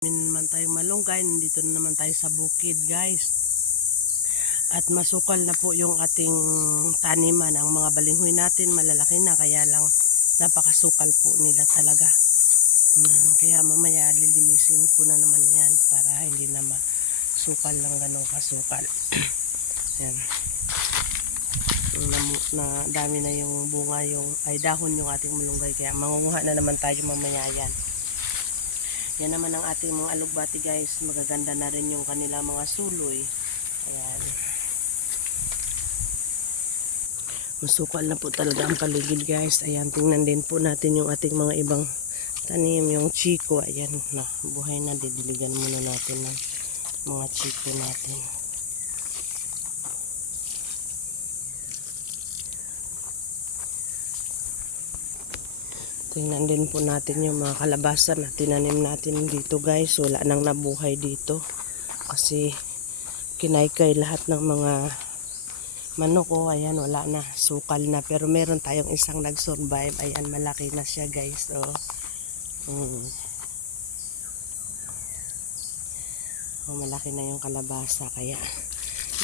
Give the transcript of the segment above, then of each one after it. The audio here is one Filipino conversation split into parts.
Naman tayong malunggay, nandito na naman tayo sa bukid guys, at masukal na po yung ating taniman. Ang mga balinghoy natin malalaki na, kaya lang napakasukal po nila talaga. Kaya mamaya lilinisin ko na naman yan para hindi na masukal lang ganun kasukal. Yan. Na dami na yung bunga, dahon yung ating malunggay, kaya mangunguha na naman tayo mamaya yan. Yan naman ang ating mga alugbati guys, magaganda na rin yung kanila mga suloy. Ayan. Masukal na po talaga ang paligid guys. Ayan, tingnan din po natin yung ating mga ibang tanim, yung chiko. Ayan, na, buhay na, didiligan muna natin ng mga chiko natin. Tingnan din po natin yung mga kalabasa na tinanim natin dito guys. Wala nang nabuhay dito kasi kinaykay lahat ng mga manok ko. Ayan, wala na, sukal na. Pero meron tayong isang nag-survive. Ayan, malaki na siya guys. So, malaki na yung kalabasa, kaya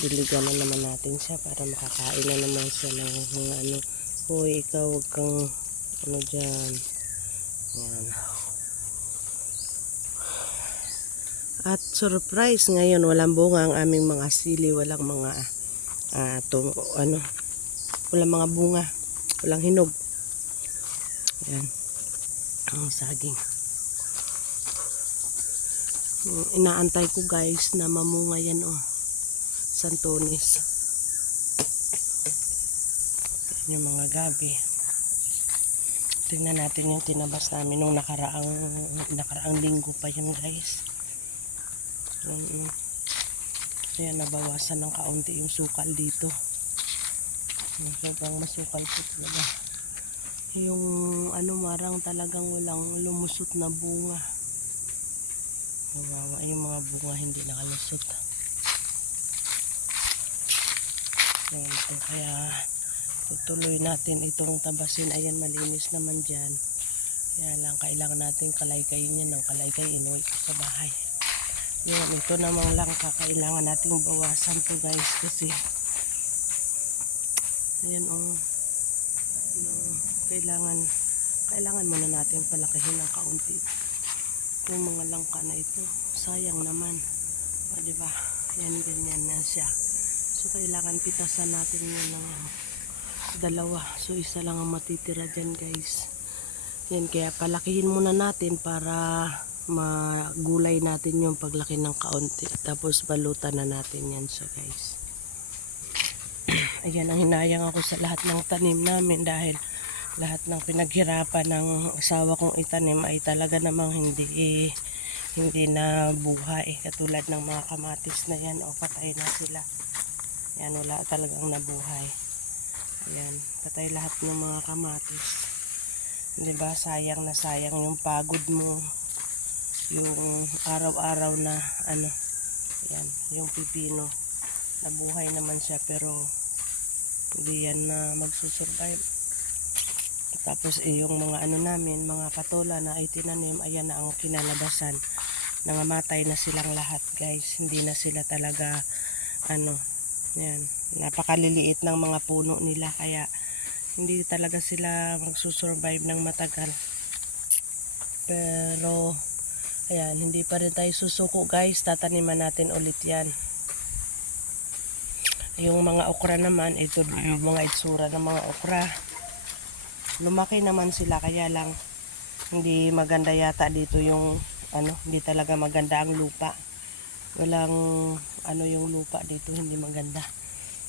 diligan na naman natin siya para makakain na naman siya ng mga ano. Hoy, ikaw huwag kang ano dyan. Yan. At surprise, ngayon walang bunga ang aming mga sili, walang mga walang mga bunga, walang hinog. Yan ang saging. Inaantay ko guys na mamunga yan, santonis. Yan yung mga gabi. Tingnan natin yung tinabas namin nung nakaraang linggo pa yun guys. Ayan, nabawasan ng kaunti yung sukal dito. Sobrang masukal po talaga. Yung marang talagang walang lumusot na bunga. Mawawa yung mga bunga hindi nakalusot. Ayan, kaya tutuloy natin itong tabasin. Ayan, malinis naman dyan. Kaya lang kailangan natin kalaykayin yan ng kalaykay. Inuwi ko sa bahay. Yan, ito namang lang kailangan natin bawasan to guys, kasi ayan kailangan muna natin palakihin ng kaunti yung mga langka na ito. Sayang naman, diba? Yan, ganyan na siya. So kailangan pitasan natin yun ng dalawa. So isa lang ang matitira dyan guys. Yan, kaya palakihin muna natin para magulay natin yung paglaki ng kaunti. Tapos balutan na natin yan siya guys. Ayan, ang hinayang ako sa lahat ng tanim namin dahil lahat ng pinaghirapan ng asawa kong itanim ay talaga namang hindi na buhay. Katulad ng mga kamatis na yan, patay na sila. Yan, wala talagang nabuhay. Ayan, patay lahat ng mga kamatis. Diba, sayang na sayang yung pagod mo, yung araw-araw na yan, yung pipino. Nabuhay naman siya pero hindi yan na magsusurvive. Tapos yung mga namin, mga patola na itinanim, ayan na ang kinalabasan. Nangamatay na silang lahat guys. Hindi na sila talaga yan, napakaliliit ng mga puno nila, kaya hindi talaga sila magsusurvive ng matagal. Pero ayan, hindi pa rin tayo susuko guys, tataniman natin ulit yan. Yung mga okra naman, ito yung mga itsura ng mga okra. Lumaki naman sila, kaya lang hindi maganda yata dito yung hindi talaga maganda ang lupa. Walang yung lupa dito, hindi maganda.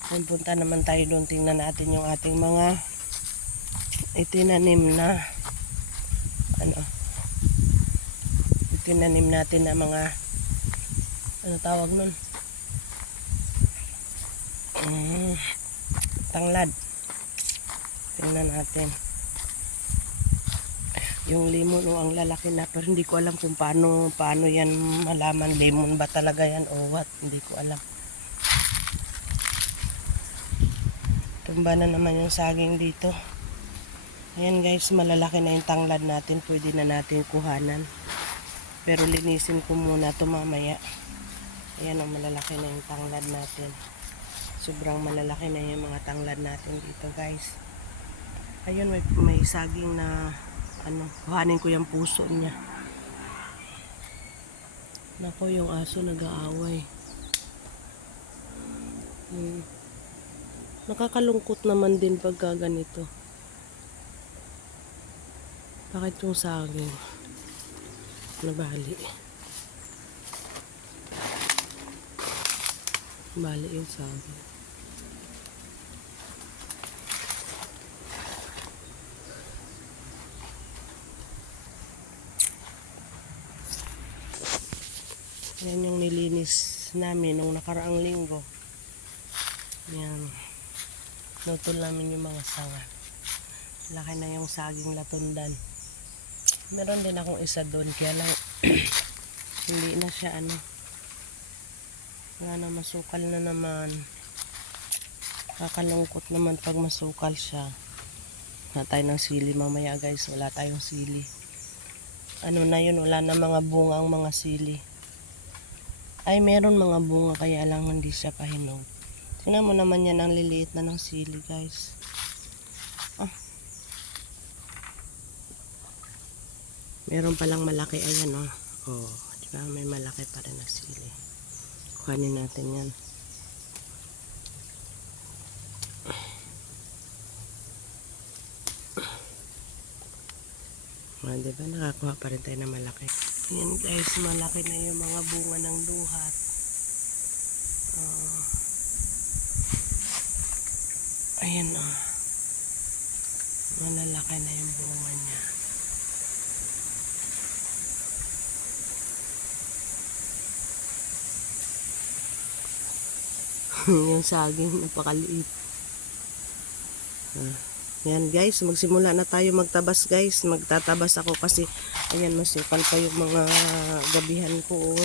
Punta naman tayo doon, tingnan natin yung ating mga itinanim na itinanim natin na mga tawag nun, tanglad. Tingnan natin yung limon, ang lalaki na, pero hindi ko alam kung paano yan malaman, lemon ba talaga yan o what, hindi ko alam. Tumba na naman yung saging dito. Ayan guys, malalaki na yung tanglad natin, pwede na natin kuhanan. Pero linisin ko muna ito mamaya. Ayan o, malalaki na yung tanglad natin. Sobrang malalaki na yung mga tanglad natin dito guys. Ayun, may saging na kuhanin ko yung puso niya. Nako, yung aso nag-aaway. Nakakalungkot naman din pagka ganito. Bakit yung saging nabali? Bali yung saging. Yan yung nilinis namin nung nakaraang linggo. Yan. Nutol namin yung mga sanga. Laki na yung saging latundan. Meron din akong isa doon. Kaya lang hindi na siya wala na, masukal na naman. Kakalungkot naman pag masukal siya. Wala tayo ng sili mamaya guys. Wala tayong sili. Na yun, wala na mga bunga ang mga sili. Ay, meron mga bunga kaya lang hindi siya pahinog. Tingnan mo naman yan, ang liliit na ng sili guys. Meron palang malaki, ayan o. Oh, diba may malaki pa rin na sili. Kuhanin natin yan. Diba nakakuha pa rin tayo na malaki. Ayan guys, malaki na yung mga bunga ng duhat. Ayan o. Malalaki na yung bunga niya. Yung saging, napakaliit. Yan guys, magsimula na tayo magtabas guys. Magtatabas ako kasi ayan, masukal pa yung mga gabihan ko.